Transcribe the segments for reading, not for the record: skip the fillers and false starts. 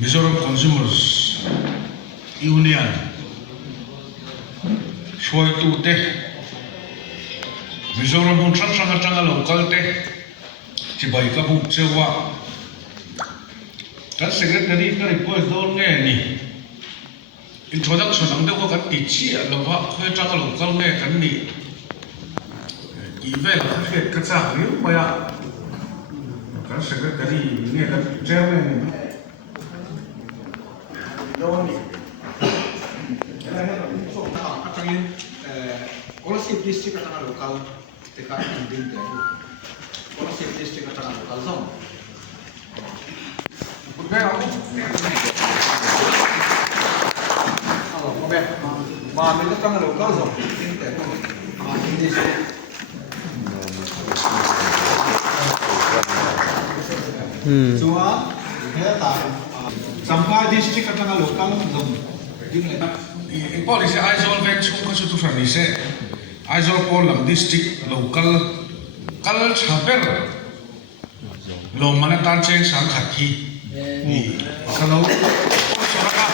Mizoram Consumers Union Shoi tu te Mizoram hong sang local te chỉ bảy các vụ chơi qua các secretary các report đó nghe nè introduction ang đâu có cái tỷ chi là họ khơi trang local nghe cái nè ý về là phát hiện cái sao nếu mà các secretary nghe cái treo này đâu nè cái này là cũng số nào các trang in ownership district các trang local thì các anh định thế ownership district các trang local zone mà mình có trang local zone định thế mà district Semua, kita tahu. Sampai district katakan lokal zone, jadi in policy aizol ven chung constitution ni se aizol polam district local kal chaper lo mana tan cheng sang khati ni kalau soraka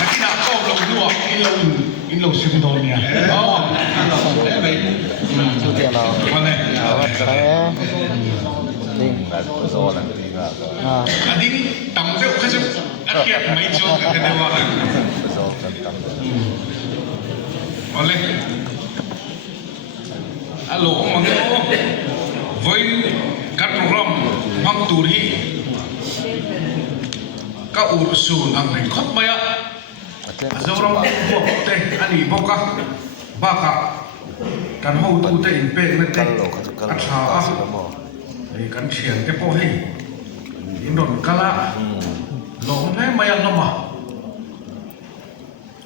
lagi nak kau lo dua in lo sim do ni oh Itu dia lah. mana Awak saya. ading tam de khaju akiat mai jo ka dewa oleh alo mango voi kat program mang turi ka ursun ang mai khot maya azorong bo te ani boka baka kan ho tu te in pe na te acha kan thian te po hei indon kala lo me maya lama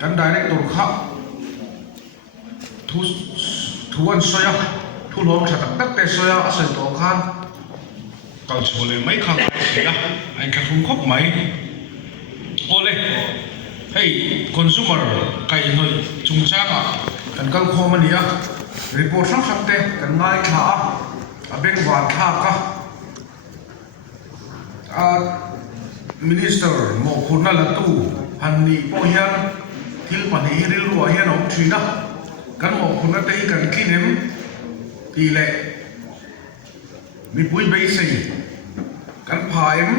kan director kha thuan soya thu lom tha tak te soya asai to khan kal chole mai khang ya ai ka thum khop mai ole hey consumer kai noi chungchanga kan kal khomania report sang khatte kan ngai kha abeng van tha ka minister mo khuna la tu hanni po hian thil pani ril ru hian om thina kan mo khuna te kan kinem ti le mi pui bei sei kan phaim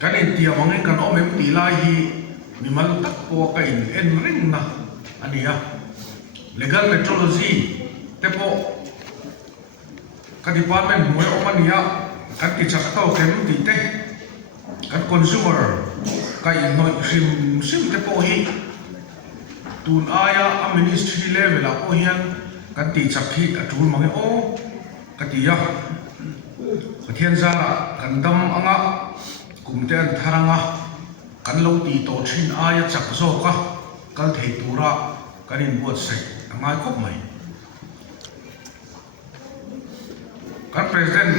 kan in tia mangin kan om em ti lai hi mi mal tak po ka in en ring na ania legal metrology te po các department mới omania các cái chắc tao kém tí te các consumer cái nội sim te po hi tun aya ministry level a po hian các tí chắc hi a tul mang o các tí ya các thiên gia la kan dam anga kum te an tharanga kan lo ti to thin aya chắc zo ka kal thei tura kan in buat sai angai khop mai kan president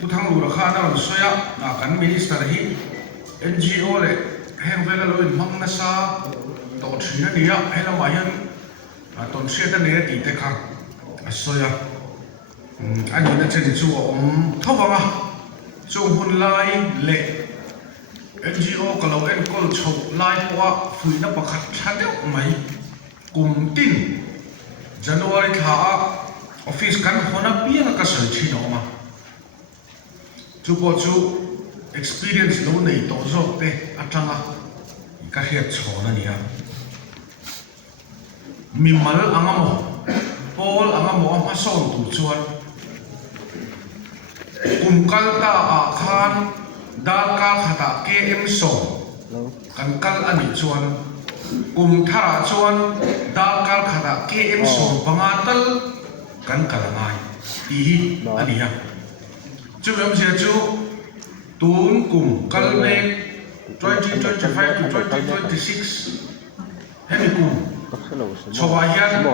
tu thang lu rakha na soya na kan minister hi NGO le heng vela lo in mang na sa to thina nia hela ma hian ton se ta ne ti te kha soya ani na chen chu om thawanga chu hun lai le NGO ka lo en kol chho lai po fui na pakhat thade mai kum tin January tha office kan hona piang ka sal thi no ma chu po chu experience lo nei to zo te atanga ka hiat chhona nia mi mal angamo pol angamo ma son tu chuan kumkal ta a khan dal ka khata km so kan kal ani chuan kum thara chuan dal kal khata km so pangatal kan kalangai ti ania chu yam sia chu tun kum kalme 2025 to 2026 hemi kum chowa hian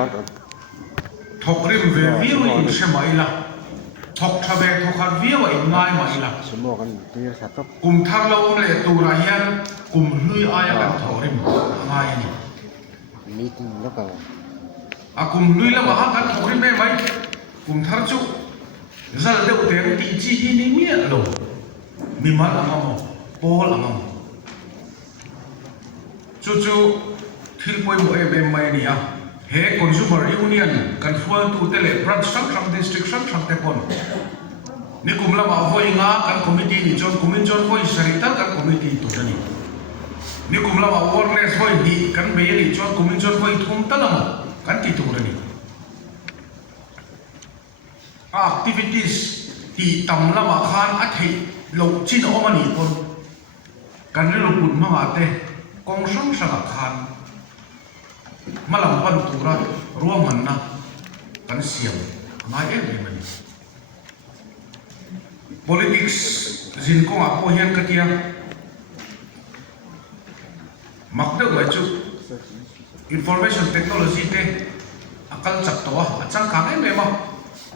thok rim ve viu in shemaila thok thabe thokhat viu in ngai maila kum thar lo le tura hian kum hlui aya kan thorim ngai ni Meeting lokal. kum hlui la ma han kan thorim me mai kum thar chu zal deuh te ti chi hi ni mi lo mimal angamo pol angamo chu thil poi mo em mai nia he consumer union kan fual tu tele branch sang district sang te pon ni kumla ma voi nga kan committee ni jon commission voi sarita kan committee tu ni ni kumla ma awareness voi di kan be ni jon commission voi thum talama kan ti tu ni activities ti tam lama khan a thei lo chin omani pon kan ri lo put ma te kong sang sang khan malam pan tura ruang manna kan siam mai em mani politics zin ko a po hian ka tia makdeu lai chu information technology te akal chak to a chang ka em ma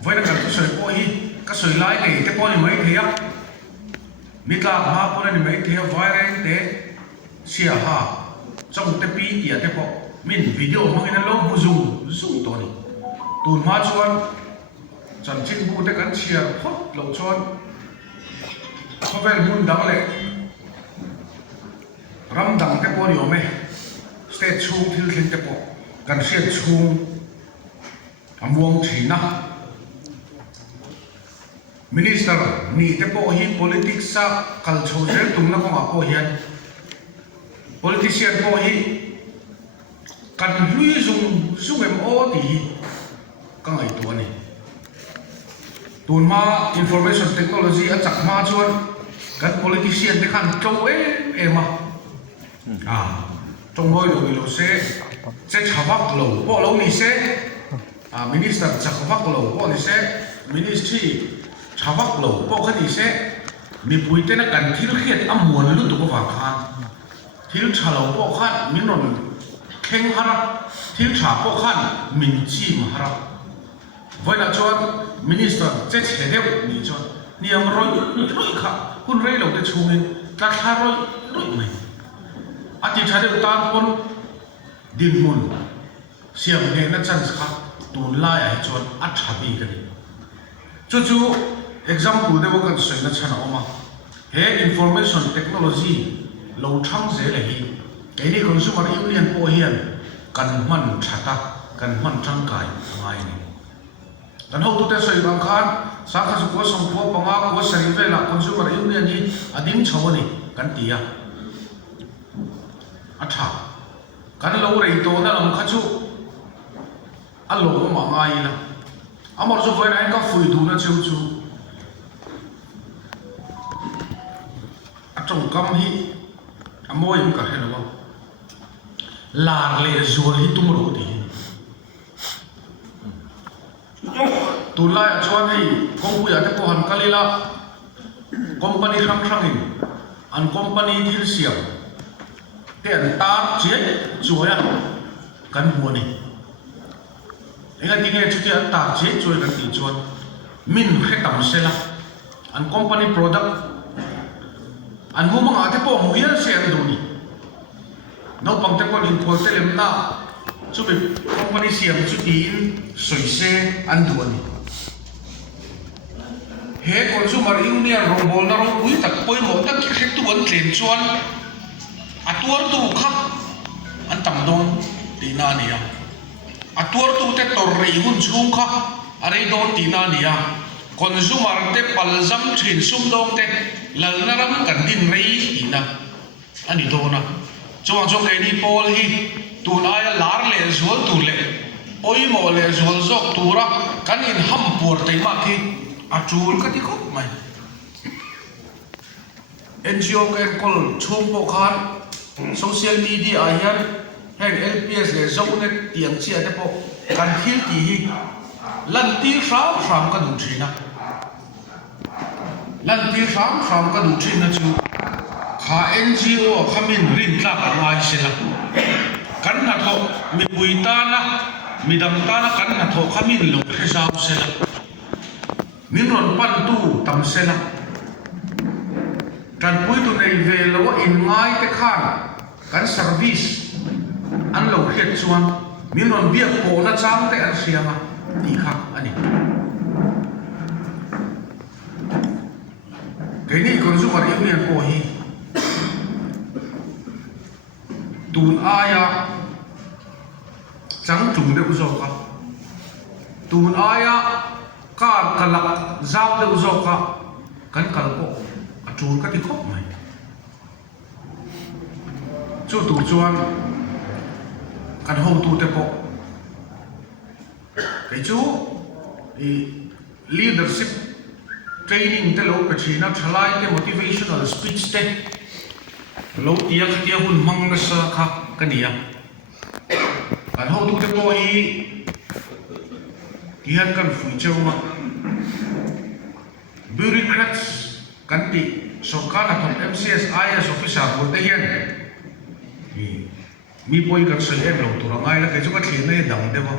voina kan tu soi po hi ka soi lai ke te po ni mai thia mitla ma po ni mai thia viral te sia ha trong te pi tia te po min video mangin lo mu zoom to ni tun ma chuan chan chin bu te kan chia phot lo chuan khovel mun dang le ram dang te po ni ome state chung thil thin te po kan siat chung amuang thina minister ni te po hi politics sa culture tum na ko ma po hian politician po hi kan hlui zung em o ti ka ngai tu ani tun ma information technology a chak ma chuan kan politician te khan to ma trong ngôi lo se chawak lo po lo ni se minister chawak lo po ni se ministry chawak lo po kha ni se mi pui te na kan thil khiat amuan lu tu ko wa khan thil chalo po khan minon kheng hara thil tha po khan min chi ma hara voina chuan minister che chedeu ni chuan niam roi kha hun rei lo te chungin ta thla roi mai ati thadeu tan pon din mun siam he na chan kha tun lai ai chuan a thabi ka ni chu example de kan soi na chana oma he information technology lo thang je le hi cái này consumer union po hian kan man thata kan man tangkai ngai ni kan ho tu te soi bang khan sa kha su ko som po panga ko sari ve la consumer union ni ading chawani kan tia atha kan lo rei to na lam kha chu a lo ma ngai la amor zo voi na ka fui du na chu atong kam hi amoi ka hello lar le zual hi tumro di tulai chuan hi kongpui ate ko han kalila company rang an company thil siam te an tar che chuaya kan huani enga tinge chuti an tar che chuai kan ti chuan min khetam sela an company product an humang ate po muhian se an duni no pang te kon import te lem na chu be company siam chu tin soi se an duani he consumer union robol na ro pui tak poi mo tak khek tu an tlen chuan atuar tu khak an tam don tina nia atuar tu te tor rei hun chung kha are don tina nia consumer te palzam thin sum dong te lalnaram kan din rei ina ani dona chuang cái đi pol hi tun aya lar le zual tu le oi mo le zual zok tura kan in ham pur te ma ki atul ka ti khop mai NGO ke kol chung po khan social media hian heng LPS le zonet tiang chia te po kan thil ti hi lan ti ram ka du thina lan ti ram ka du thina chu kha NGO khamin rin tla ngai sila kan na tho mi puita na mi dam ta na kan na tho khamin lo hesab sila min ron pan tu tam sila kan pui tu nei ve lo in ngai te khan kan service an lo het chuan min ron bia ko na chang te an siama ti kha ani cái này còn consumer union po hi tun aya chẳng trùng được rồi cả tun aya cả kalak zap được rồi cả kan kalpo trun cái thì khóc mày chú tụ chuan kan hậu tu te po cái chú leadership training te lo pachina thalai te motivational speech te lo tia hun mang na sa kha kania kan hậu tu te po hi kian kan fui cheu ma bureaucrats kan ti sarkar athom MCS IS officer ko te hian mi poi kan sel em lo tura ngai la ke chu ka thlen nei dang de ba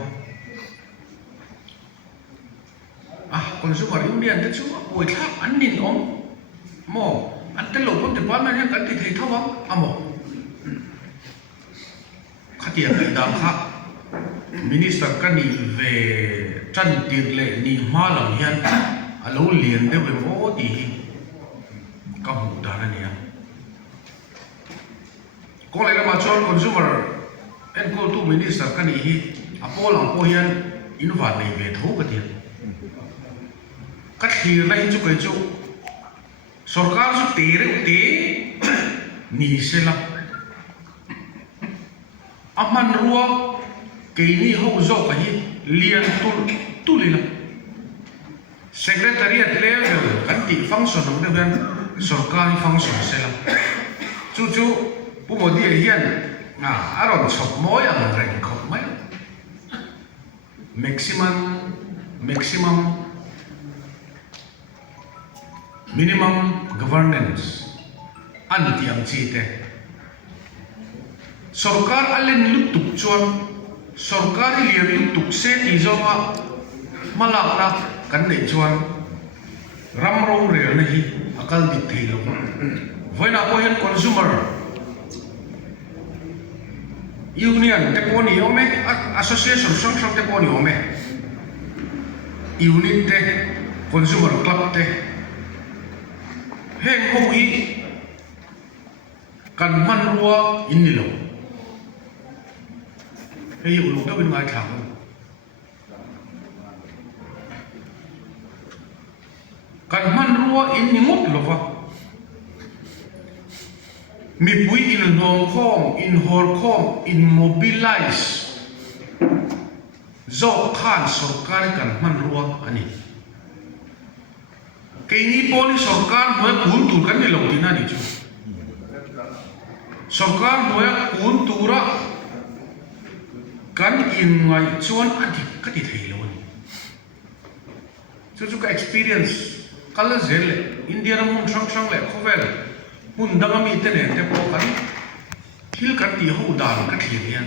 consumer union te chu poi thla an nin om mo an te lo kon department hian kan ti thei thawang amo khatia kai dang kha minister kan ni ve chan tir le ni ma lam hian alo lien de ve mo ti ka mu da na nia ko le ma chon consumer en ko tu minister kan ni hi apolang po hian inwa nei ve tho ka ti ka thir lai chu kai chu sarkar chu tere te ni sela aman ruwa ke ni ho zo ka hi lian tu lila secretariat level kan ti function ng dewan sarkar function sela chu pu mo di hian aron chok moi ang ren khop mai maximum minimum governance an tiang chi te sarkar alen lutuk chuan sarkar lian lutuk se ti zonga malak na kan nei chuan ramro re na hi akal dik thei lo voina ko hian consumer union te poni ome association sang te poni ome unit te consumer club te heng ho hi kan man ruwa in ni lo hei ulu ta bin ngai thang kan man ruwa in ni mut lo wa mi pui in hong kong in hor kong in mobilize zo khan sarkar kan man ruwa ani cái ní poli sarkar mới cuốn tu kan ni lo tin ani chu sarkar mới cuốn tu ra kan in ngai chuan ati ka ti thei lo ni chu ka experience kala zel india ra mun sang le khovel mun dang mi te ne te po kan hil kan ti ho dan ka thli hian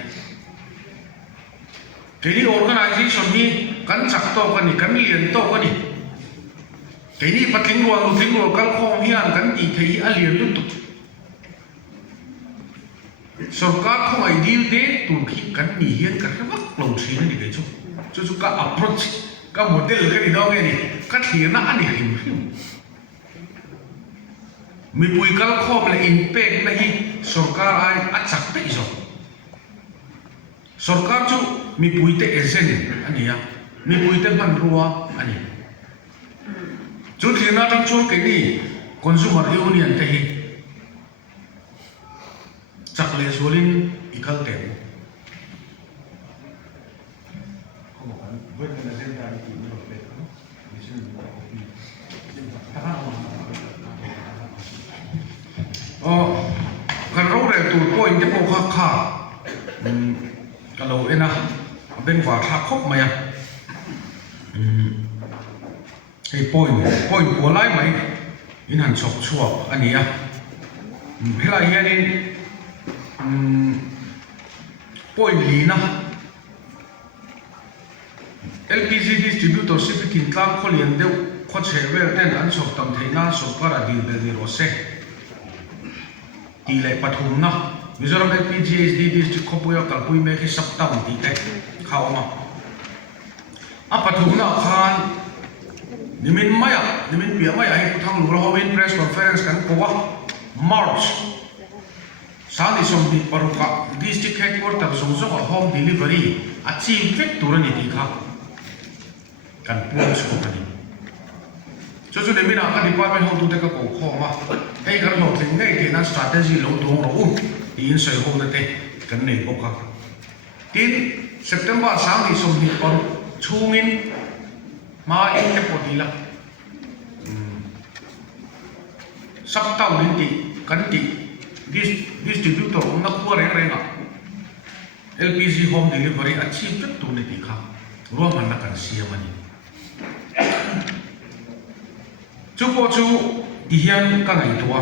cái ní organization ni kan chak to kan ni kan lien to kan ni cái này bắt tiếng loa các kho hiền cái gì thấy alien luôn tụt sarkar không ai deal thế tụi khi cái gì hiền cái vắt lòng trí này cái chú các approach các model cái gì đó cái này các thiền nó ăn đi hình mình bùi các kho là impact này sarkar ai ăn chắc đấy rồi sarkar chú mình bùi thế agent anh ấy mình bùi thế ban rua anh ấy chú thì nó đang cho cái gì consumer union thế chắc là số linh ikal tiền kan rau re tu point te po kha kalau ena ben wa kha khop maya cái point của lại mày in hàng chọc chua anh ấy à thế là hiện nay point lý na LPG distributor ship tin tlang khol yan deu kho chewer ten an chok tam theina sarkar adil bel ni rose ti le pathum na Mizoram LPG HD district khopuya kalpui me ki saptam ti te khawma a pathum na khan nimin maya nimin pia maya hi thang lu ho in press conference kan ko wa March sani som di paruka district headquarters song song home delivery achieve vek turani ti kha kan puan so kan cho cho nimin a department ho tu te ka ko kho ma ei kan lo thing nei te na strategy lo dong ro in soi ho na te kan nei ko ka tin September sani som di paru chungin ma in te podila sắp tàu đến tỷ cắn tỷ distributor ông nó qua rèn rèn à LPG home delivery achieve rất tốt này tỷ khác rồi mà nó cần xia mà đi chú bộ chú đi hiện các ngày tua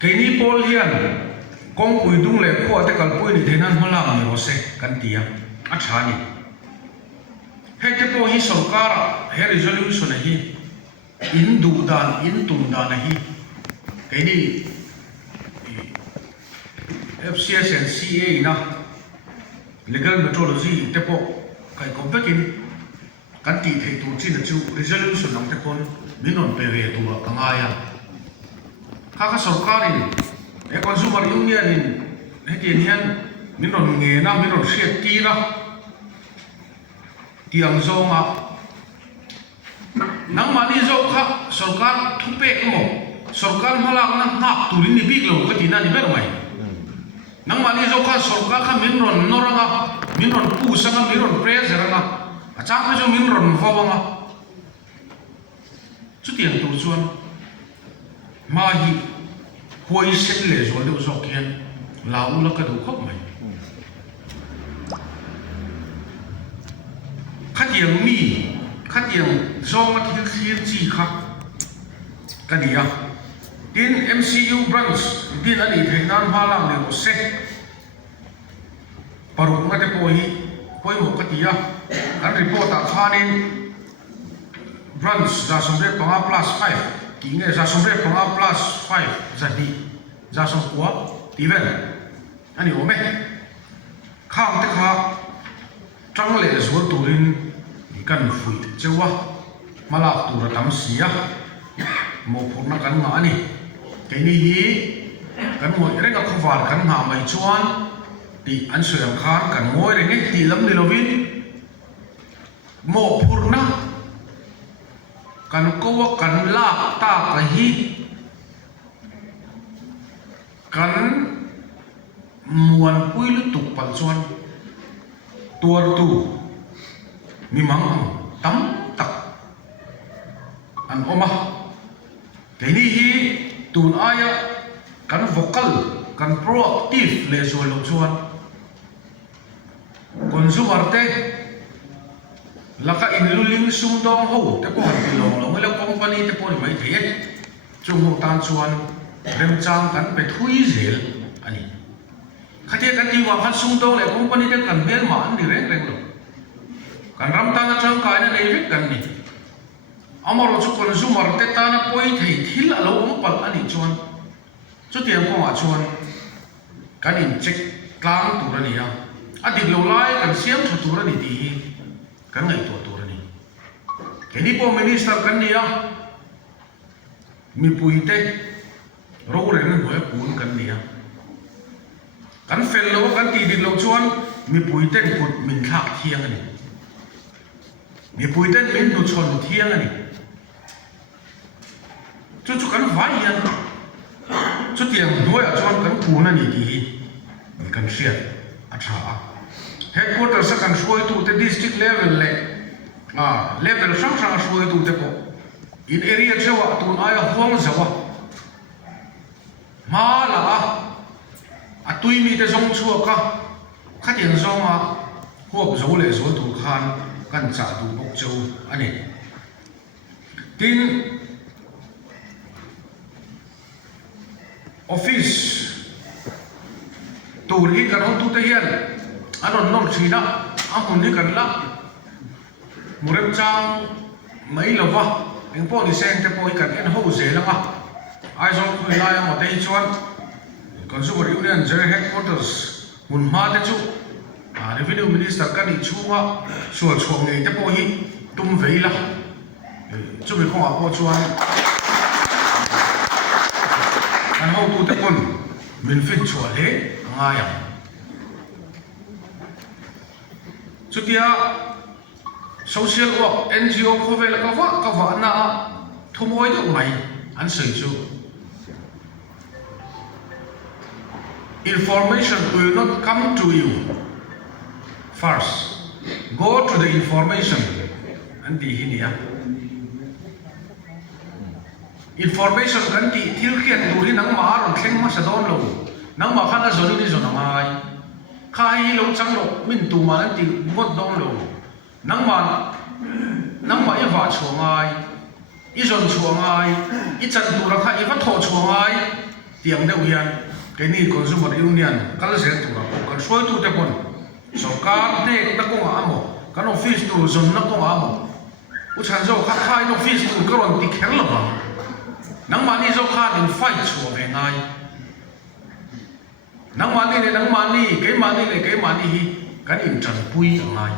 cái ní Paul hiện công quỷ đúng lệ của tất cả quỷ này thế nên họ làm nhiều sẽ cắn tỷ à chả đi hết cái bộ hi sarkar hết resolution này in du dan in tum dan này cái đi FCS and CA na legal methodology cái bộ cái công việc in kan ti thei tu chin chu resolution nang te kon minon pe ve tu ka ngaya kha sarkar in e consumer union in he hian minon nge na minon share ti na tiang zonga nang mani zo kha sarkar thupe mo sarkar malak nang nak turin ni big lo ka tina ni ber mai nang mani zo kha sarkar kha minron noranga minron pu sanga minron pressure nga achang pa jo minron fawanga chu tiang tu chuan ma hi hoi set le zo lo zo kian lau la ka du khop mai khát tiếng mi khát tiếng do mà thiên chi khác cái gì à tin MCU branch tin anh ấy thấy nan hoa làm để một set paru nga te poi mo cái gì à anh report à khan in branch ra xong rồi panga plus 5 kỹ nghệ ra xong rồi panga plus 5 ra đi ra xong quá tí về anh hiểu không khang te kha trăng lệ số turin kan fui chewa malak tu ra tam sia mo phurna kan nga ni cái ni hi kan mo re ka khwal kan nga mai chuan ti an soyang khan kan ngoi re nge ti lam ni lovin mo phurna kan ko kan la ta ka hi kan muan pui lu tuk pal chuan tuar tu mi mang tam tak an oma cái này hi tun aya kan vocal kan proactive le zo lo chuan consumer te laka in luling sum dong ho te ko han ti long lo le company te po ni mai the chung ho tan chuan rem chang kan pe thui zel ani khate kan ti wa han sum dong le company te kan bel ma an di reng reng lo kan ram ta na chang kai na nei vek kan ni amaro chu consumer te ta na poi thei thil alo om pal ani chuan chu tiang ko ma chuan kan in check tlang tu ra ni ya adi lo lai kan siam thu tu ra ni ti kan ngai to tu ra ni ke ni po minister kan ni ya mi pui te ro re na boy kun kan ni ya kan fel lo kan ti dik lo chuan mi pui te kut min thak thiang ani mi pui te min nu chon thiang ani chu kan vai yan chu tiang noi a chuan kan kun ani ti kan share a tha headquarters sa kan shoi tu te district level le level sang sang shoi tu te po in area chewa tu aya huang zawa ma la a tui mi te zong chua ka kha tiang zong a huap zo le zo tu khan kan cha tu bok chau ani tin office tur hi kan hon tu te hian anon nol china amun ni kan la murem chang mai lova eng po ni seng te po hi kan en ho ze langa ai zong khoi lai ma te chuan consumer union general headquarters mun ma te chu revenue minister kan ni chunga sual chuang ngei te po hi tum veila chu mi khong a po chuan an ho tu te kon min fit chual he nga ya chutia social work NGO ko vela ka va na thumoi de mai an sei chu information will not come to you first. Go to the information and the hinia. Information kan ti thil khian duri nang ma ron thleng ma sa don lo nang ma khana zoni ni zona ngai khai lo chang lo min tu ma ti ngot don lo nang ma ya va chu ngai I zon chu ngai I chan tu ra kha I va tho chu ngai tiang de wian cái này consumer union kalau saya tu lah, kalau soal tu dia pun, sokar dek nak kong amo, kan office tu zon nak kong amo, ucan so khai office tu kalau di keng lah, nang mani so khai in fight suo bengai, nang mani le nang mani, cái mani hi, kan in chan pui angai,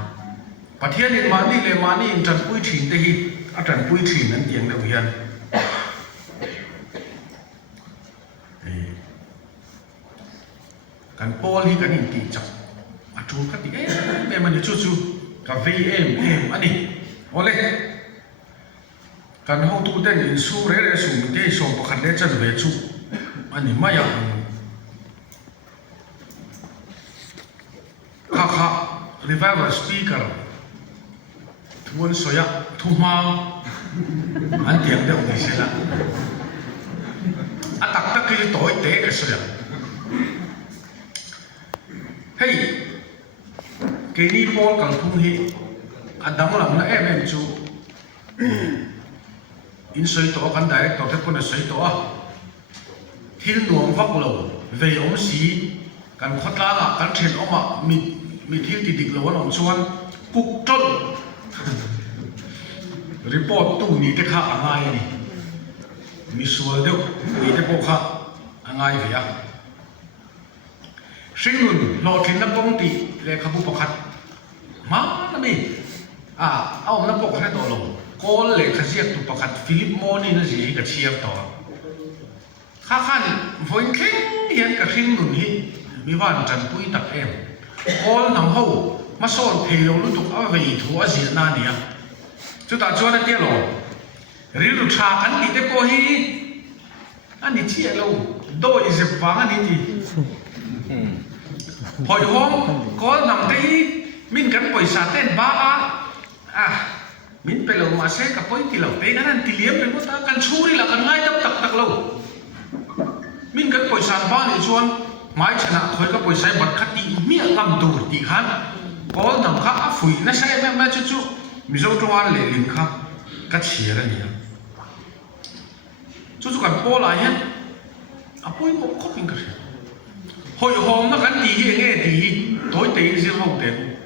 patian in mani le mani in chan pui chin deh hi, chan pui chin nan tiang de wian. Kan Paul hi kan inti chak atu ka ti me man chu chu ka VM ani ole kan ho tu den in su re su mi te so pakhat le chan ve chu ani ma ya kha revival speaker tuan soya thuma an tiang de ong se la atak tak ki toi te ka soya hey, cái đi Paul cần thung hi, anh đóng lòng là em chú, in sấy tổ căn đại tổ thế con là sấy tổ, thiên đường vác lầu về ông sĩ, cần khoát lá là cần trên ông mà mi thiên thì địch lầu ông chuan, cục trôn, report tu ni thế khác anh ai này, mi xuôi đâu, ni thế bộ khác anh ai vậy à? Sinh nguồn lo trên năm công ty để khắc phục khắc má nó đi ông nó bộc khắc đó luôn có lẽ khắc giết tụ khắc Philip Morris nó gì cái chiếc đó khắc khăn với cái hiện cái sinh nguồn hi bị van trần bụi đặc em có nằm hậu mà son thì lâu lúc tục ở về thủ ở diện na nè chúng ta cho nó tiếc rồi riêng lúc cha anh đi tới cô hi anh đi chia lâu đôi dẹp vắng anh đi hồi hôm có nằm đây mình cần bồi sát tên ba mình phải làm mà sẽ gặp bồi thì lâu đấy anh thì liếm đến mức ta cần chui là cần ngay tập tập lâu mình cần bồi sát ba này chuan mai chana khơi các bồi sát bật khát đi miệng ngầm đủ thì khán có nằm khác phủi nó sẽ mẹ chú mình dâu trong ăn lệ linh khác các chia ra nhỉ chú cần bồi lại nhé bồi một khóc mình cái hồi hôm nó gắn tí nghe tí tối tế riêng hậu đến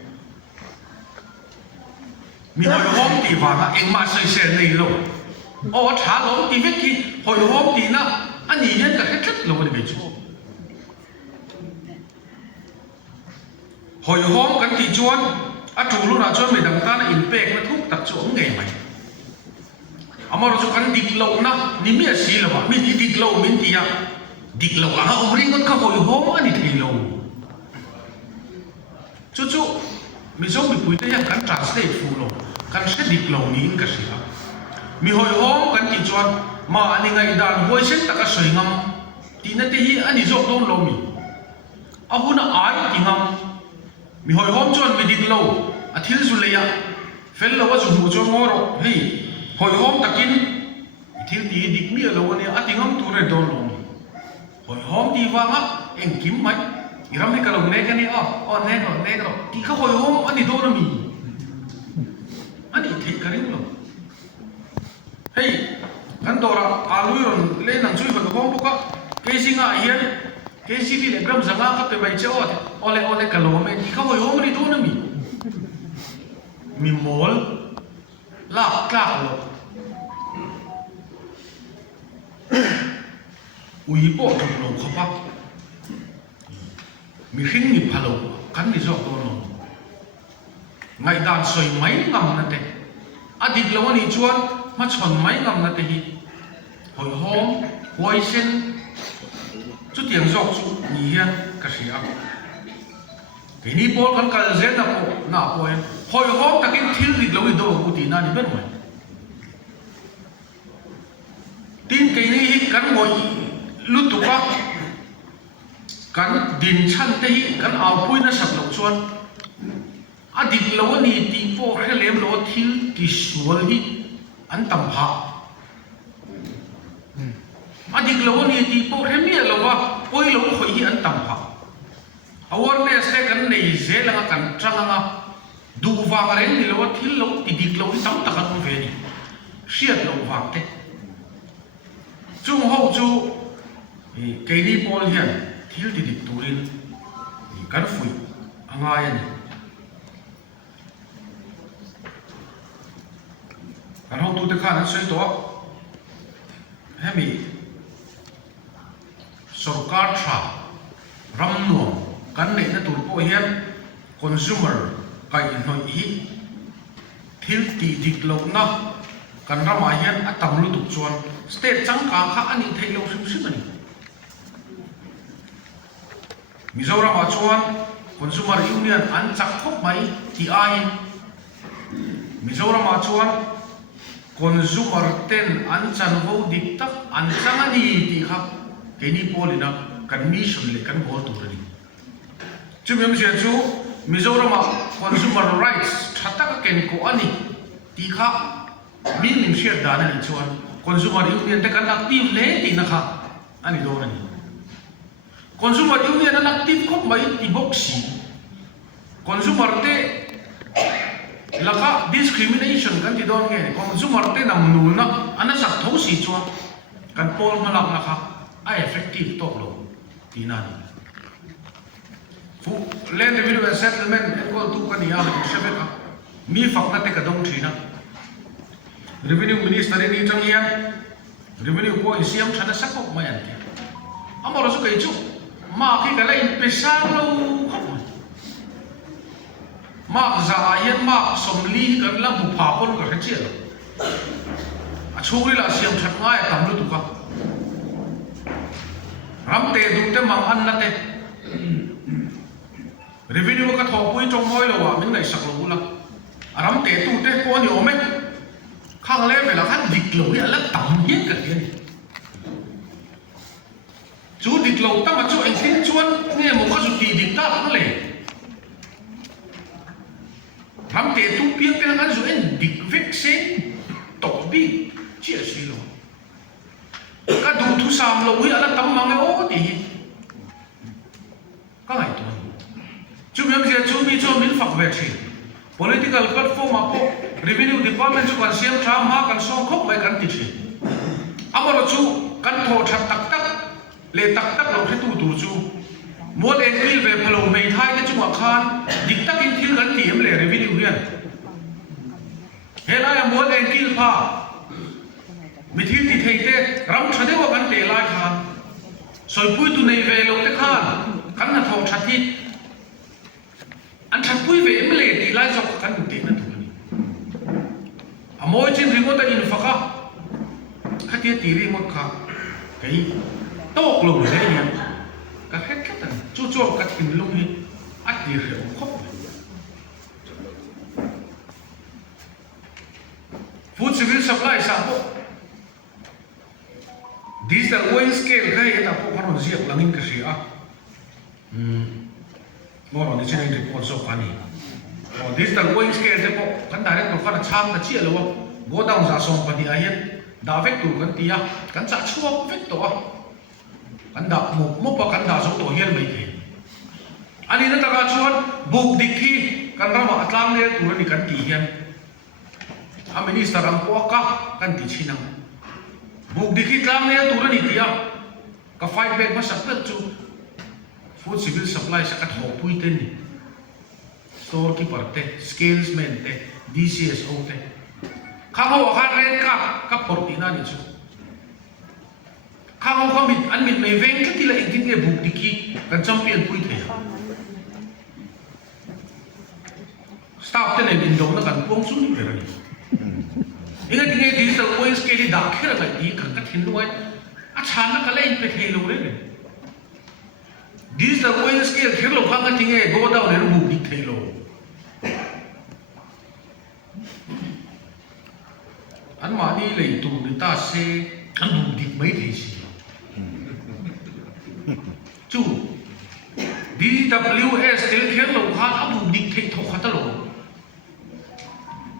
mình hồi hôm thì vào là anh mà xây xe này lâu trả lỗ thì biết khi hồi hôm thì nó anh nhìn nhận cả hết rất lâu để về chỗ hồi hôm gắn tí chuan chủ lúc nào chuan mình đằng ta là impact nó thúc tập chỗ nghề mày mà rồi gắn đi lâu nó ní miệng xí là mà mình đi lâu mình thì dik lâu ông ring con khâu hồi hôm anh đi lâu chú mình giống bị bụi tay cắn translate phụ lâu cắn sẽ dik lâu nín cái gì đó mình hồi hôm cắn chỉ cho mà anh ngày đàn vui sẽ tất cả sợi ngâm thì nó thì anh dọc đông lâu mình hôm nó ai thì ngâm mình hồi hôm cho mình dik lâu thiếu số lấy phèn lâu dùng một chỗ ngồi rồi hey hồi hôm ta kín thiếu tí dik mía lâu anh thì ngâm tu rồi đông lâu hồi hôm đi vang anh kiếm mấy, gram đi cái lồng này cái này này rồi, thì cái hồi hôm anh đi đâu rồi mình, anh đi thấy cái gì luôn, hey, anh đó là alu rồi lên năng suy phần hôm bữa cái gì ngã hiền, cái gì đi lên gram sang cái cái bài chơi, ole cái lồng này, thì cái hồi hôm anh đi đâu rồi mình mol, lạc rồi. Ui bộ trong lồng khó bác mình khinh nhịp hà lồng cắn đi dọc đó lồng ngai dan soi mai ngam na te adik lo ni chuan ma chon mai ngam na te hi hoi hom hoi sen chu tiang jok chu ni hian ka ria ke ni pol kan kal zen na po en hoi hom takin thil dik lo do ku ti na ni ben mai tin ke ni hi kan ngoi lu tu ka kan din chan te hi kan au pui na sak lo chuan adik lo ni ti po helem lo thil ki sual hi an tam ha adik lo ni ti po hemi lo wa poi lo khoi hi an tam ha awareness te kan nei zela kan tranga du wa ga ren ni lo thil lo ti dik lo hi tam ta kan ve ni siat lo wa te chung ho chu ke ni pol hian thil ti dik turin kan fui angai ani kan ho tu te khan an soi to hemi sarkar tha ram nuam kan nei na tur po hian consumer kai noi hi thil ti dik lo na kan rama hian atam lu tu chuan state chang ka kha ani thei lo sim sim ani Mizoram chuan consumer union an chak khop mai ti ai Mizoram chuan consumer ten an chan vo dik tak an chang ani ti kha ke ni polina kan mission le kan go tur ni chumem je chu Mizoram consumer rights thatak ken ko ani ti kha min nim share dan ani chuan consumer union te kan active le ti na kha ani do ani consumer union an active khop mai ti boxi consumer te laka discrimination kan ti don nge consumer te nam nu na ana sak tho si chuan kan pol ma lak na kha a effective to lo ti na ni fu land revenue and settlement equal to kan ya shebe ka mi fak na te ka dong thina revenue minister ni chang yan revenue ko siam thana sak khop mai an ti amaro su kai chu ma khi ka lai pesang lo khop ma za yan ma somli kan la bu pha pon ka khachia a churi la siam that ngai tam lu tu ka ram te du te mang an na te revenue ka tho pui trong moi lo wa min nai sak lo la ram te tu te ko ni ome khang le ve la khan dik lo ya la tam hian ka hian chú địch lâu ta mà chú anh tin chuan nghe một cái gì địch ta cũng lệ làm thế tu biết cái là cái gì địch vết sen tổ bi chia sẻ luôn cái đồ thu sam lâu ấy là tấm mang cái ô thì cái này thôi chú biết bây giờ chú biết cho mình phật về gì political platform mà po revenue department chú cần xem tham ma cần song khóc mấy cần gì amaro chú cần thổ chặt tắc tắc le tak tak lo he tu tu chu mod en kil ve phalo mei thai te chunga khan dik tak in thil kan tiam le revenue hian hela ya mod en kil pha mi thil ti thei te ram thade wa kan te lai khan soi pui tu nei ve lo te khan kan na thau thati an that pui ve em le ti lai jok kan ti na tu ni amoi chin ringo ta in fa kha khatia ti ri mo kha kai tốt luôn đấy nhỉ, các hết các tầng cho các tình luôn đi, ắt đi hiểu khóc. Food civil supply sao bộ, digital weighing scale cái hiện tại bộ phát triển diệt là những cái gì à, ngồi ở trên này thì còn số khoản gì, digital weighing scale thì bộ cái đại diện của phát triển trang là chia luôn, bộ đào giả song phần thì ai hết, đào vết tủ cái tia, cái giả chua vết tủ kan da mo pa kan da so to hian mai the ani na taka chuan buk dikhi kan rama atlang le tur ni kan ti hian a minister am po ka kan ti chinang buk dikhi tlang le tur ni tia ka fight back ma sak chu food civil supply sa ka tho pui te ni storekeeper te salesman te DCSO te kha ho kha ren ka por ti na ni chu khang không biết anh biết mấy veng cái là anh tin cái bục đi kan champion pui the staff เต็นในดินโดนกันพวงสุ่นไปเลยยังไงที่ไงดิจิทัลเวสเกลี่ดักแค่อะไรดีกันก็ทิ้งด้วยอาชาญนักเล่นไปเทโลเลยดิจิทัลเวสเกลี่แค่เราพังกันที่ไงโกดาวเนี่ยบุกดิเทโลอันมานี่เลยตูนิตาเซอันบุกดิไม่ได้สิจู่ DWS เทเลแค่เราพังอันบุกดิเทโทขัดตลอด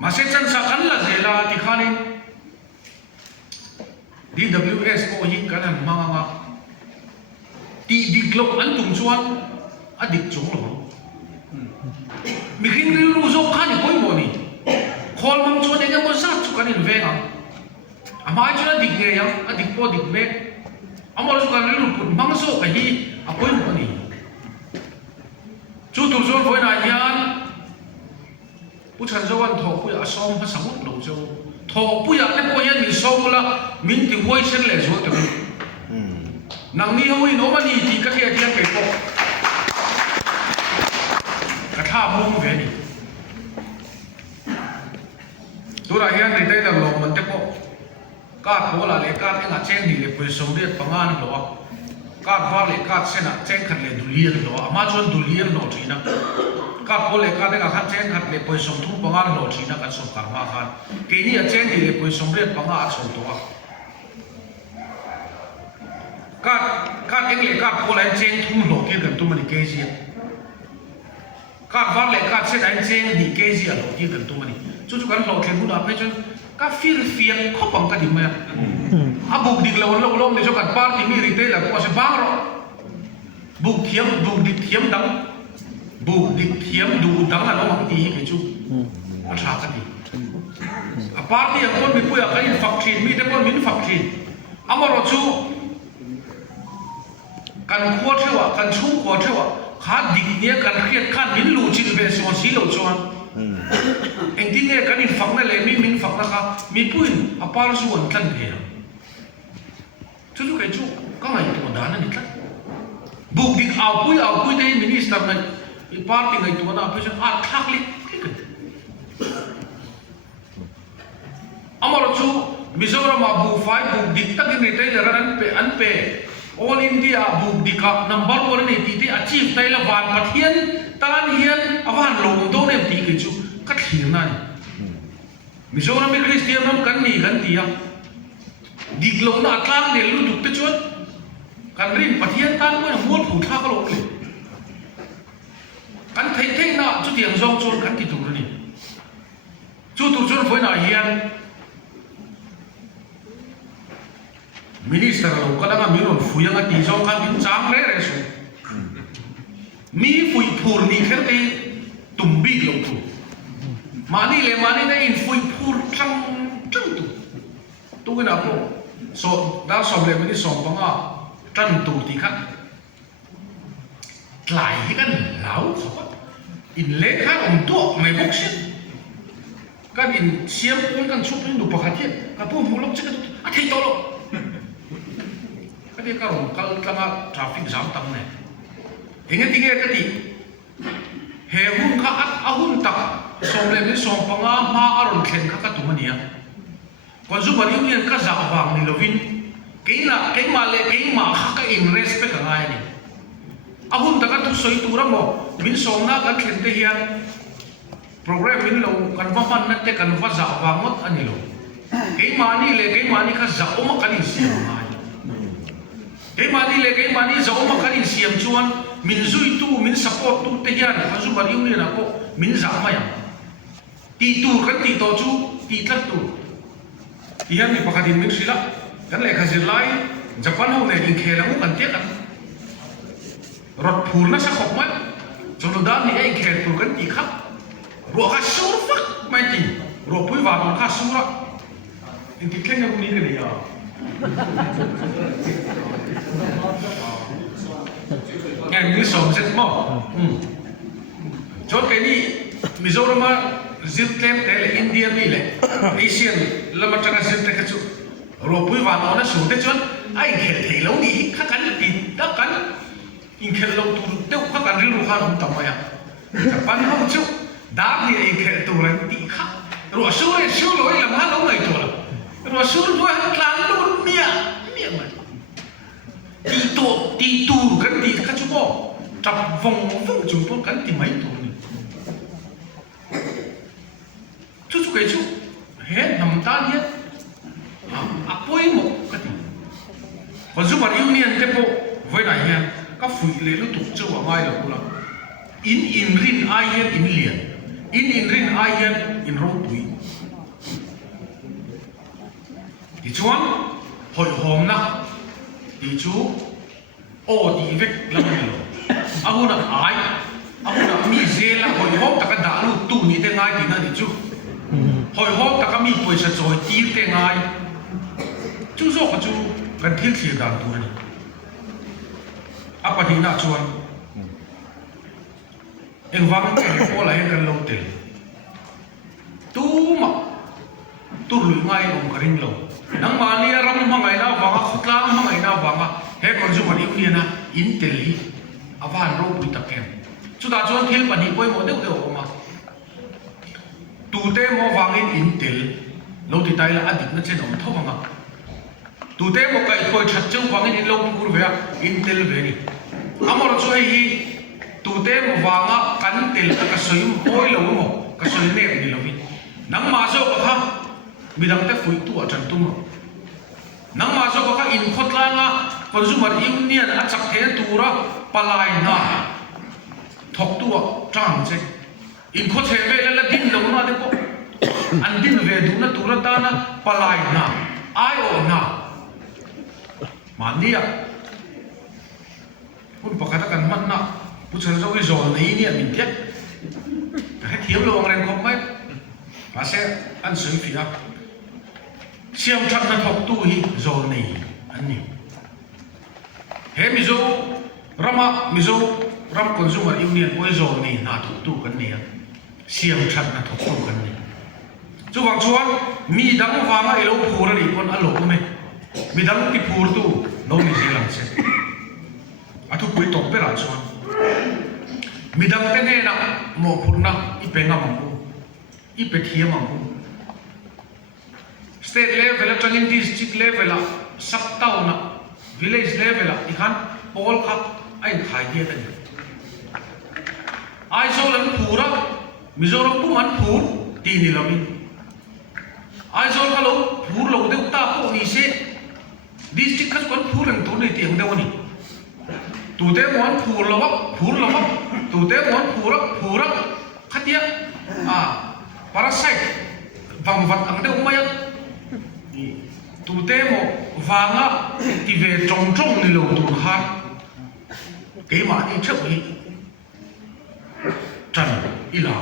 มาเซ็ตสันสักันละเจลาที่ข้านี่ DWS ก็ยิ่งกันนั่นมากที่ดิกลบอันตุ่มชวนอดิกจงหรอมีขึ้นเรื่องรู้จงข้านี่ป่วยบ่นี่คอลมังชวนเองก็ซัดจุกันนี่เวงอามาจุนดิกเงียอดิกพอดิกเวอามาจุกันเรื่องปุ่นมังโซกันยี่อาป่วยบ่นี่จุดตุ่มชวนป่วยนายยันผู้ชันจวนทอผู้อยากซ้อมภาษาหมดหลงเจ้าทอผู้อยากเล่นผู้ยันมีซ้อมละมินติวไว้เส้นเหล่าตัวนี้นังนี้เขาอินโนมันนี่ที่กระเทียมไปปอกกระทาบุ้งเวนี่ตัวอะไรยันในใจเราลงมันจะปอกกาดโบราณเลยกาดเองอาเจนดีเลยไปสมเด็จปังงานหรอกาดฟ้าเลยกาดเส้นอาเจนขัดเลยดุเลียนหรออามาชวนดุเลียนหนอทีนะกาดโบเลยกาดเองอาขัดเจนขัดเลยไปสมทุ่งปังงานหนอทีนะกันสมการมาขันทีนี้อาเจนดีเลยไปสมเด็จปังงานสมตัวกาดเองเลยกาดโบเลยเจนทุ่งหลอกเกี่ยวกันตัวมันดีเกจิกาดฟ้าเลยกาดเส้นอาเจนดีเกจิหลอกเกี่ยวกันตัวมันดีจู่ๆกันหลอกแค่บุญอาไปจนกาฟิลเฟียข้อปังกันดิมั้ยอาบุกดิกเราลงในช่วงการปาร์ตี้มีรีเทลแล้วก็จะบ้าหรอบุกเทียมบุกดิกเทียมดังบุกดิกเทียมดูดังอะไรบางทีให้จู่อาชากันดิอาปาร์ตี้อย่างคนมีผู้อยากให้ฝักชีนมีแต่คนมีฝักชีนอามารอจู่การขวดเท่าการชุ่มขวดเท่าขาดิกเนี่ยการเครียดขั้นมินลูจินเวสวันสีเหล่าชวนเองที่เนี่ยกันอินฝังนั่นเลยมีมินฝังนะคะมีผู้อินอาปาร์ส่วนกันเดียวจู่ๆกันจู่ก็ไม่ตัวด้านนั้นนี่กันบุกดิกเอาปุยได้มินิสเตอร์นั้นอีปาร์ตี้ไงตัวนั้นเพื่ออาทักลิที่กันอามาจู่มิโซรามาบุกไฟบุกดิกตั้งที่นี่ได้แล้วอันเปAll India บุกดิกnumber 1นี่ที่achieve ได้ละวันพัทยันตานเฮียนอวันลงตัวเนี่ยที่กันจู่กัดหินนั่นมิโซรามีคริสเตียนน้ำกันนี่กันที่ดิกลงน่ะกลางเนี่ยรู้ดุกตะจวนกันรินพัทยันตานก็ยังม้วนผูท่าก็ลงเลยกันเท่ๆน่ะจุดยังจงจวนกันที่ถูกนี่จุดถูกจวนไฟน่ะเฮียนมินิสเตอร์เราก็ต้องมีรถฟุยกันที่จงกันที่จางเลยเลยสุมีฟุยพูร์นี่แค่ที่ตุ่มบีกลงทุมานี่เลยมานี่ได้อินฟุยพูร์จังตัวกันนะพวกโซดาวสอบเลยไม่ได้สอบปังอ่ะจังตัวที่ครับหลายกันแล้วสุดอินเล็กข้างตัวไม่บุกชิดกันอินเสียมคนกันชุบนี่ดูปะขัดเทียนกับพวกมูลกชิดกันอ่ะที่โตโลก็ที่ก็รู้ก็ตั้งทราฟิกจามตั้งเนี่ยเองที่เกี่ยก็ที่เฮหุ่นข้าอัดหุ่นตักสอบเลยไม่สอบปังอ่ะมาอารมณ์เข็นข้าก็ตัวมันเนี่ยคนสุบาริวเนี่ยก็จะวางนี่ลวินเกี่ยนะเกี่ยมาเลยเกี่ยมาข้าก็อินเรสเปกันไงนี่อาหุ่นตักตุสอยตัวเรามินสองนักกันเข็นเทียนโปรแกรมมินเรากันว่ามันนั่นแต่กันว่าจะวางหมดอันนี้เราเกี่ยมานี่เลยเกี่ยมานี่ก็จะออกมากันอินเสียงไงเกี่ยมานี่เลยเกี่ยมานี่จะออกมากันอินเสียงชวนมินซุยตู้มินสปอร์ตตู้เทียนคนสุบาริวเนี่ยนะก็มินจะมาอย่างตีตู้กันตีต่อจูตีตัดตู้ที่ยังมีปกติมิกซ์ละกันเลยข้าจะไล่ญี่ปุ่นเขาเนี่ยอินเคลังกันเทียกันรถพูนน่ะสักขบมันจนด้านนี้อินเคตัวกันตีครับรัวข้าสูรฟักไม่จริงรัวปุ้ยวานข้าสูระอินที่แข่งกันนี่กันเลยอ่ะไงมีสองเซตมั้งจนแค่นี้มิโซรามาZiltlem tele India mi le Asian lama changa ziltle kachu ropui wano na sute chon ai khel thelo ni khakan ti da kan in khel lo tur te khakan ri ru khan om tamaya japan ha chu ดาบเนี่ยเขตตัวนั้นตีข้ารัวสู้เลยสู้เลยลำพังเราไม่ตัวละรัวสู้ด้วยกลางโดนเมียมันตีตัวกันตีข้าชุบจับวงจุ่มพวกกันตีไม่ตัวนี่ชุบกันชุบเห็นน้ำตาเนี่ยป่วยหมดกันตีคนชุบมาอยู่เนี่ยเด็กพวกไว้ไหนเนี่ยก็ฝึกเลยรู้ถูกเจ้าว่าไม่หรอกล่ะอินรินไอเย็นอินเลียนอินรินไอเย็นอินโรตุยที่ชวนหอยหอมนะที่ชูโอ้ดีเวกลำเลียวอาหุนักไออาหุนักมีเซลหอยหอมตะกันด่าลูกตู้นี่เต็งไงดีนะที่ชูหอยหอมตะกันมีป่วยสะจอยตีเต็งไงชูโซ่ก็ชูกันทิ้งเสียดายตัวนี่apa di nak cuan yang wang ke pola yang kan lotel tu mak tu lui ngai ong kering lo nang mani ram mangai na wanga khutlang mangai na wanga he consumer union na intel hi awan ro bui takem chu da chuan thil pani poi mo deu deu ma tu te mo wangin intel lo ti tai la adik na chen om thawanga tu te mo kai khoi that chu wangin in lo pur ve intel ve ni amor chu hi tu te mo wanga kan tel ka soim oi lo mo ka soim ne ni lo vi nang ma so ka midang te fui tu a chan tu mo nang ma so ka in khotla nga consumer union a chak the tura palai na thok tu a chang che in khot he ve la din lo na de ko an din ve du na tura ta na palai na ai o na maniaคุณปกติกันมันนะผู้ชายจะวิจารณ์นี้เนี่ยมินเทียให้เทียบระหว่างแรงคมไหมมาเสียอันสุดที่นะเชื่อมชัดนะทบตู้ฮีจอนี่อันนี้เฮ้มิโซรามามิโซรำคนสุ่มอิวเนียนโอ้ยจอนี่น่าทบตู้กันเนี่ยเชื่อมชัดนะทบตู้กันเนี่ยจู่บางช่วงมีดังฟังไอ้ลูกพูดอะไรคนอารมณ์ไหมมีดังที่พูดตู้น้องมีเสียงเสียatu kui top pe ra chuan midang te ne na mo phurna I pe nga mampu I pe thia mampu state level atangin district level sub town na village level I khan pol khat ai khai dia ta ni ai so lan phura mizoram pu man phur ti ni lami ai so ka lo phur lo de ta ko ni se district khat kon phur ang to ni ti ang de wani tu te mon phur lo tu te mon phur khatia parasite vang vat ang de umaya tu te mo vanga ti ve chong chong ni lo tu ha ke ma ni chep ni chan ila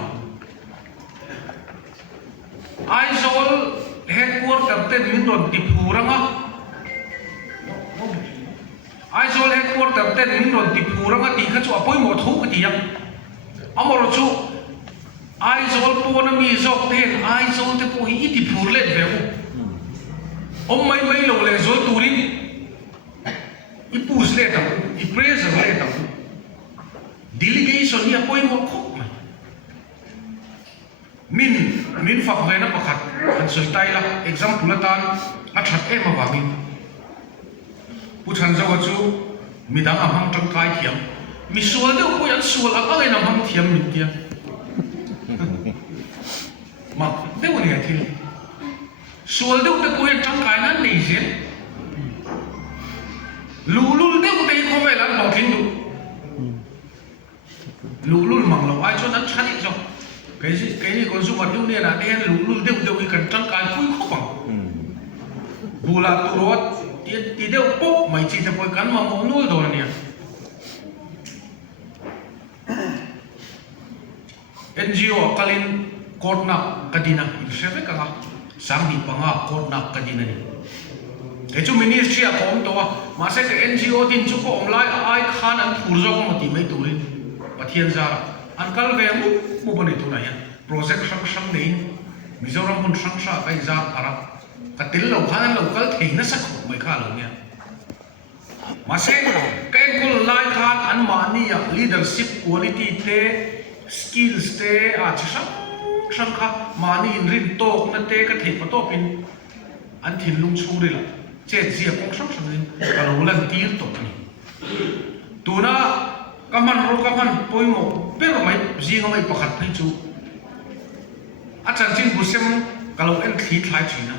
aizol headquarter te min don ti phuranga aizol headquarter te min don ti phuranga ti kha chu apoi mo thu ka ti yak amor chu aizol po na mi zok te aizol te po hi ti phur le ve ko mai lo le zol turin I pus le ta I praise le ta delegation ni apoi mo khop mai min fak ve na pakhat an soi tai la example la tan a that em wa min pu chan zawa chu midang a hang tang kai thiam mi sual de ko yan sual a ngai na hang thiam min tia ma de woni ha thil sual de ko yan tang kai na nei je lulul de ko te ko ve la ba thin du lulul mang lo ai cho nan chani cho cái này con số vật yêu này là đen lũ đều cái cần trăng cái phui khóc bằng bù là tụ rót tí đều bốc mày chỉ tập cắn mà mỏ nuôi rồi nè NGO kalin court na kadina ibseve ka sang di panga court na kadina ni cái chú ministry ko om to ma se cái NGO tin chú ko om lai ai khan an phur zo ko mati mai turin pathian za an kal ve mu bani tu na ya project sang nei mizoram hun sang sa kai za ara ka til lo khan lo kal thei na sak mai kha lo nya ma se kai kul lai khan an ma ni ya leadership quality te skills te a chi sang kha mani in rin tok na te ka thei patok in an thin lung chu ri la che zia kong sang in ka lo lan tir tok ni tuna kaman ro kaman poimo pero mai zinga mai pakhat thai chu achan chin busem kalau en thi thlai china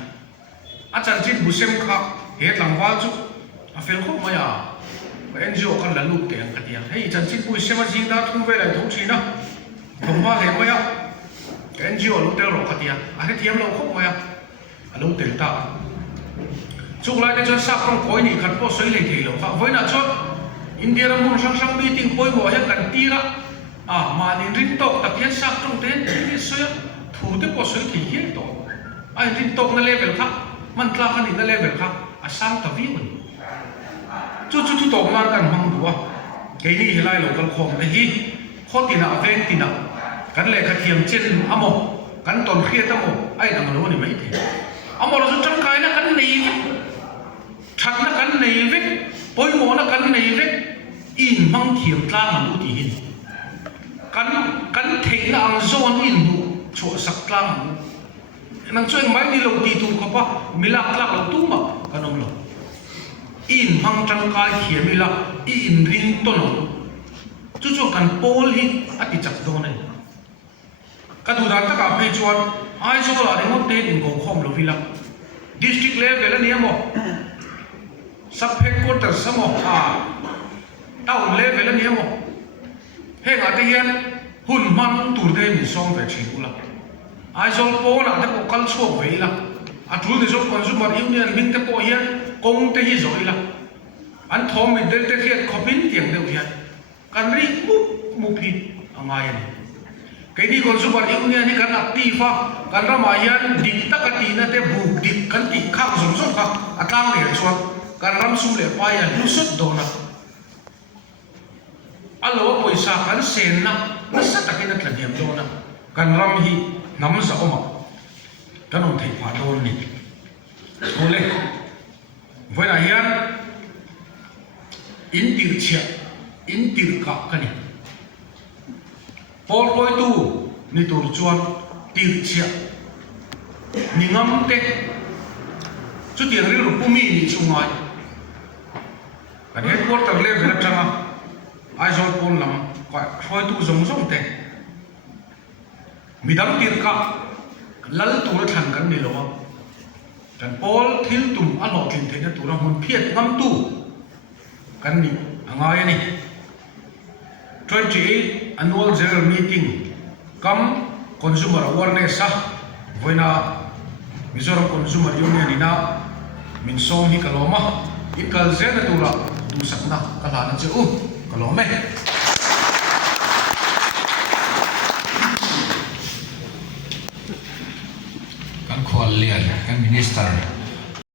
achan chin busem kha he tlangwal chu a fel kho maya NGO kan la lu te ang katia hei chan chin busem a jing da thum ve lai thong china thong ma he maya NGO lu te ro katia a he thiam lo kho maya a lu te ta chu lai de chon sak kong koi ni khat po soi le thei lo kha voina chot India ram mun sang meeting poi bo he kan tira a ma ni rin tok tak hian sak tong ten ni soya thu te po soi thi hi to ai rin tok na level kha man tla khan in na level kha a sang ta vi un chu to man kan mang duwa ke ni helai lo kal khom te hi khotina aven tina kan le kha thiam chen amo kan ton khia ta mo ai dang lo ni mai the amo ro chu chang kai na kan nei thak na kan nei ve poi mo na kan nei ve in mang thiam tla man u ti hin kan thei na ang zone in bu cho sak tlang nang chueng mai ni lo ti tu kho pa milak lak lo tu ma kanong lo in mang chang kai khia mila in ring to no chu kan pol hi ati chak do nei ka du da ta ka pe chuan ai so la de mo te in go khom lo vila district level ani mo sub headquarters samo town level ani mo he nga te hian hun man tur de mi song ve chi ula ai zol po na te po kal chok ve la a thu de zol consumer union ming te po hian kong te hi zoi la an thom mi del te khiat khopin tiang de hian kan ri mu phi angai ni cái đi consumer union ni kan active kan ra ma hian dik takati na te bu dik kan ti khak zum zum kha atang le chuan kan ram sum le pa ya lu sut do na alo poisa kan sen na sa takin at ladiam do na kan ram hi nam sa oma kan on thei pha don ni ole voi na hian in tir ka kani Paul koi tu ni tur chuan tir chia ni ngam te chu tiang ri ru pumi ni chungai kan headquarter level atanga ai zol pon lam koi tu zong te midam tir ka lal tur than kan ni lo kan Paul thil tum a lo thin the na tur hun phiat ngam tu kan ni angai ni 28 annual general meeting come consumer awareness voina Mizoram consumer union ina min som hi kaloma ikal zena tura tu sakna kalana che kalome kan khwal lian kan minister